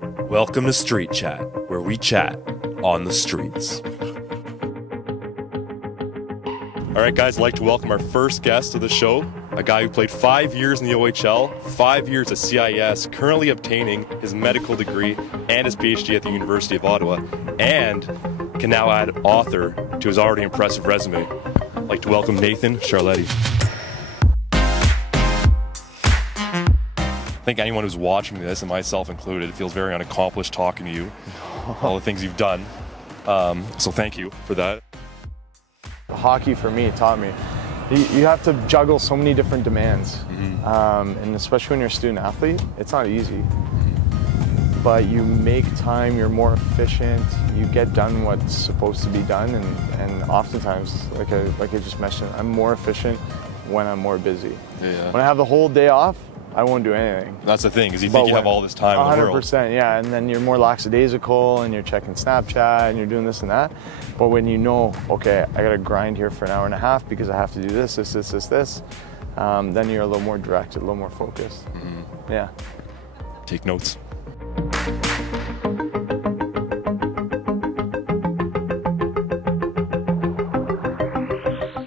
Welcome to Street Chat, where we chat on the streets. All right, guys, I'd like to welcome our first guest of the show, a guy who played 5 years in the OHL, 5 years at CIS, currently obtaining his medical degree and his PhD at the University of Ottawa, and can now add author to his already impressive resume. I'd like to welcome Nathan Chiarlitti. I think anyone who's watching this, and myself included, feels very unaccomplished talking to you, all the things you've done. So thank you for that. Hockey for me taught me you have to juggle so many different demands, and especially when you're a student athlete, it's not easy. But you make time, you're more efficient, you get done what's supposed to be done, and oftentimes, like I just mentioned, I'm more efficient when I'm more busy. Yeah. When I have the whole day off, I won't do anything. That's the thing, is you think you have all this time in the world. 100%, yeah, and then you're more lackadaisical and you're checking Snapchat and you're doing this and that. But when you know, okay, I gotta grind here for an hour and a half because I have to do this, then you're a little more directed, a little more focused. Yeah. Take notes.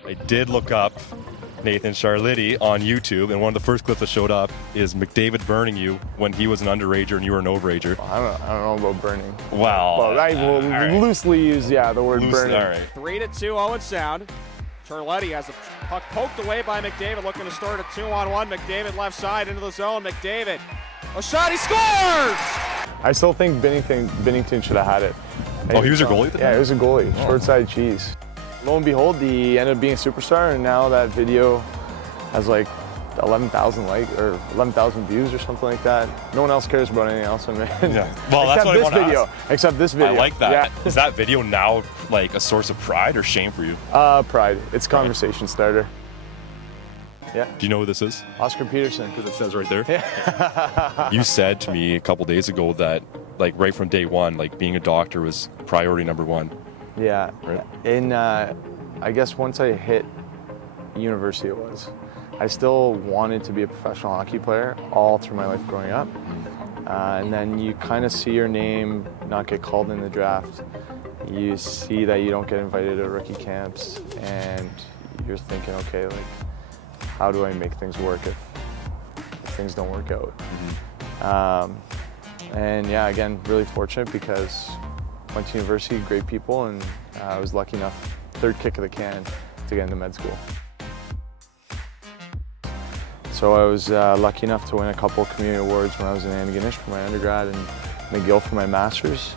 I did look up Nathan Chiarlitti on YouTube, and one of the first clips that showed up is McDavid burning you when he was an underager and you were an overager. I don't know about burning. Wow. Well, I will loosely use, the word burning. All right. 3-2, Owen Sound. Chiarlitti has the puck poked away by McDavid, looking to start a 2-on-1. McDavid left side into the zone. McDavid, a shot, he scores! I still think Binnington should have had it. Oh, he was your goalie at the time? Yeah, he was a goalie, short-side cheese. Lo and behold, he ended up being a superstar, and now that video has like 11,000 or 11,000 views or something like that. No one else cares about anything else. Yeah. Well, that's what I want to ask. Except this video. I like that. Yeah. Is that video now like a source of pride or shame for you? Pride. It's conversation starter. Yeah. Do you know who this is? Oscar Peterson. Because it says right there. Yeah. You said to me a couple days ago that like right from day one, like being a doctor was priority number one. Yeah. Right. And I guess once I hit university, it was. I still wanted to be a professional hockey player all through my life growing up. And then you kind of see your name not get called in the draft. You see that you don't get invited to rookie camps, and you're thinking, okay, like, how do I make things work if things don't work out? And yeah, again, really fortunate because went to university, great people, and I was lucky enough, third kick of the can, to get into med school. So I was lucky enough to win a couple of community awards when I was in Antigonish for my undergrad and McGill for my master's.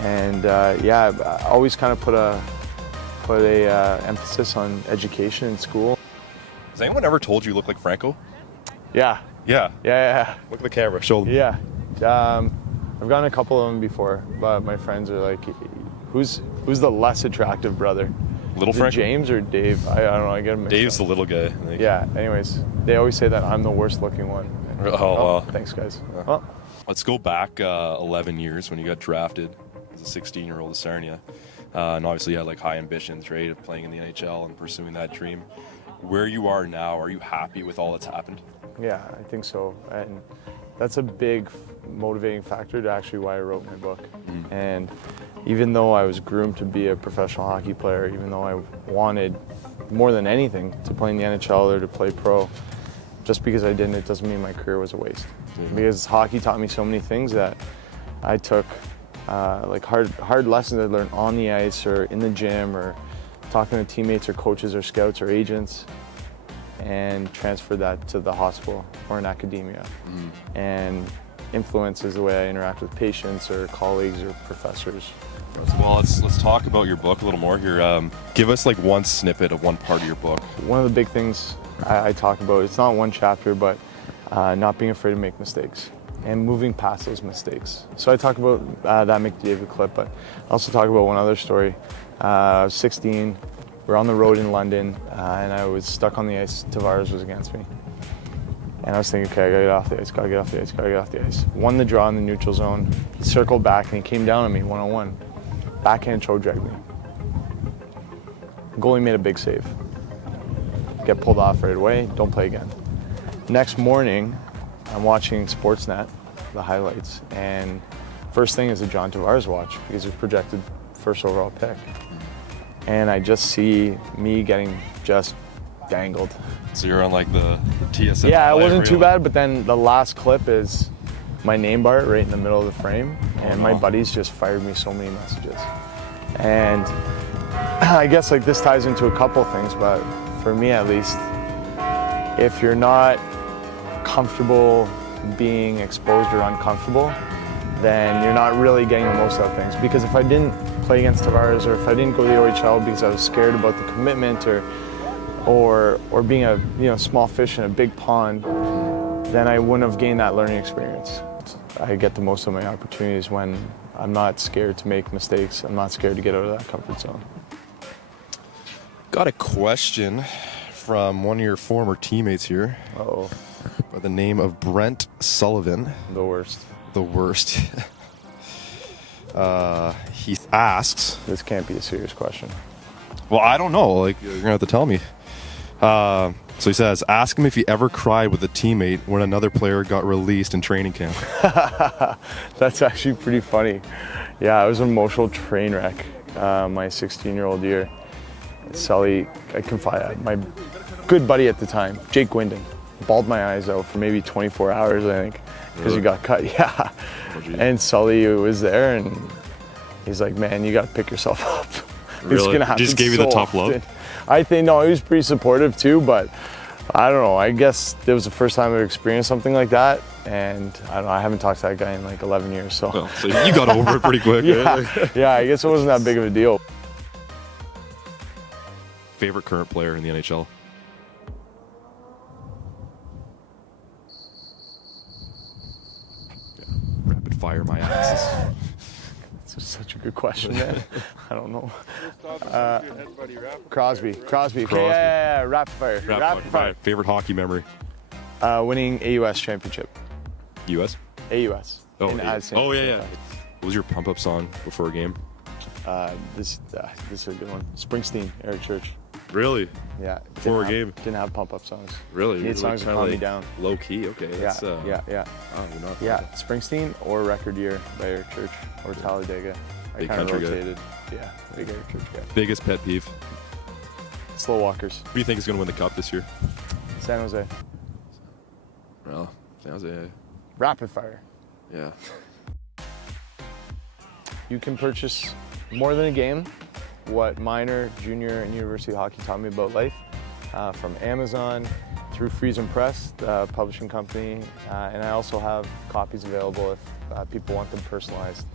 And yeah, I always kind of put a emphasis on education in school. Has anyone ever told you look like Franco? Yeah. Yeah. Yeah. Look at the camera. Show them. Yeah. I've gotten a couple of them before, but my friends are like, who's the less attractive brother? Little Franco? James or Dave? I don't know. I get them mixed Dave's up. the little guy, I think. Yeah. Anyways, they always say that I'm the worst looking one. Oh, thanks, guys. Yeah. Well, let's go back 11 years when you got drafted as a 16-year-old at Sarnia. And obviously you had like high ambitions, right, of playing in the NHL and pursuing that dream. Where you are now, are you happy with all that's happened? yeah, I think so. And that's a big motivating factor to actually why I wrote my book. And even though I was groomed to be a professional hockey player, even though I wanted more than anything to play in the NHL or to play pro, just because I didn't, it doesn't mean my career was a waste. Because hockey taught me so many things that I took, like hard lessons I learned on the ice or in the gym or talking to teammates or coaches or scouts or agents, and transferred that to the hospital or in academia. And influences the way I interact with patients or colleagues or professors. Well, let's talk about your book a little more here. Give us like one snippet of one part of your book. One of the big things I talk about, it's not one chapter, but not being afraid to make mistakes and moving past those mistakes. So I talk about that McDavid clip, but I also talk about one other story. I was 16, we're on the road in London, and I was stuck on the ice. Tavares was against me. And I was thinking, okay, I gotta get off the ice, gotta get off the ice, gotta get off the ice. Won the draw in the neutral zone. He circled back and he came down on me one-on-one. Backhand choke dragged me. Goalie made a big save. Get pulled off right away, don't play again. Next morning, I'm watching Sportsnet, the highlights. And first thing is a John Tavares watch because he's projected first overall pick. And I just see me getting just dangled. So you're on like the TSN. Yeah, it wasn't too bad, but then the last clip is my name bar right in the middle of the frame, and my buddies just fired me so many messages. And I guess like this ties into a couple things, but for me at least, if you're not comfortable being exposed or uncomfortable, then you're not really getting the most out of things. Because if I didn't play against Tavares, or if I didn't go to the OHL because I was scared about the commitment or being a small fish in a big pond, then I wouldn't have gained that learning experience. I get the most of my opportunities when I'm not scared to make mistakes. I'm not scared to get out of that comfort zone. Got a question from one of your former teammates here. Uh-oh. By the name of Brent Sullivan. The worst. The worst. He asks. This can't be a serious question. Well, I don't know. Like, you're gonna have to tell me. So he says, ask him if he ever cried with a teammate when another player got released in training camp. That's actually pretty funny. Yeah, it was an emotional train wreck my 16-year-old year. Sully, I confide, my good buddy at the time, Jake Gwindon, bawled my eyes out for maybe 24 hours, I think, because he got cut. Yeah. Oh, and Sully was there, and he's like, man, you got to pick yourself up. Really? It's gonna happen. Just gave you so the tough love? often. I think, no, he was pretty supportive too, but I don't know. I guess it was the first time I've experienced something like that, and I don't know. I haven't talked to that guy in like 11 years, so. Well, so you got over it pretty quick. Yeah, Right? yeah, I guess it wasn't that big of a deal. Favorite current player in the NHL? Yeah. Rapid fire my asses. That's such a good question, man. I don't know. Crosby. Okay, yeah, rapid fire. Rapid fire. Favorite hockey memory? Winning AUS championship. US? AUS. Oh, in yeah. Ad St. Oh, yeah. What was your pump-up song before a game? This is a good one. Springsteen, Eric Church. Really? Yeah. Before a game? Didn't have pump-up songs. Really? Need songs to calm me down. Low key? Okay. That's, Yeah. Oh, you're not Yeah, Springsteen or Record Year by Eric Church or Talladega. I Big kind of country guy. rotated. Yeah, big Eric Church guy. Biggest pet peeve? Slow walkers. Who do you think is going to win the cup this year? San Jose. Well, San Jose. Rapid fire. Yeah. You can purchase more than a game. What minor, junior, and university hockey taught me about life, from Amazon through Freeze and Press, the publishing company, and I also have copies available if people want them personalized.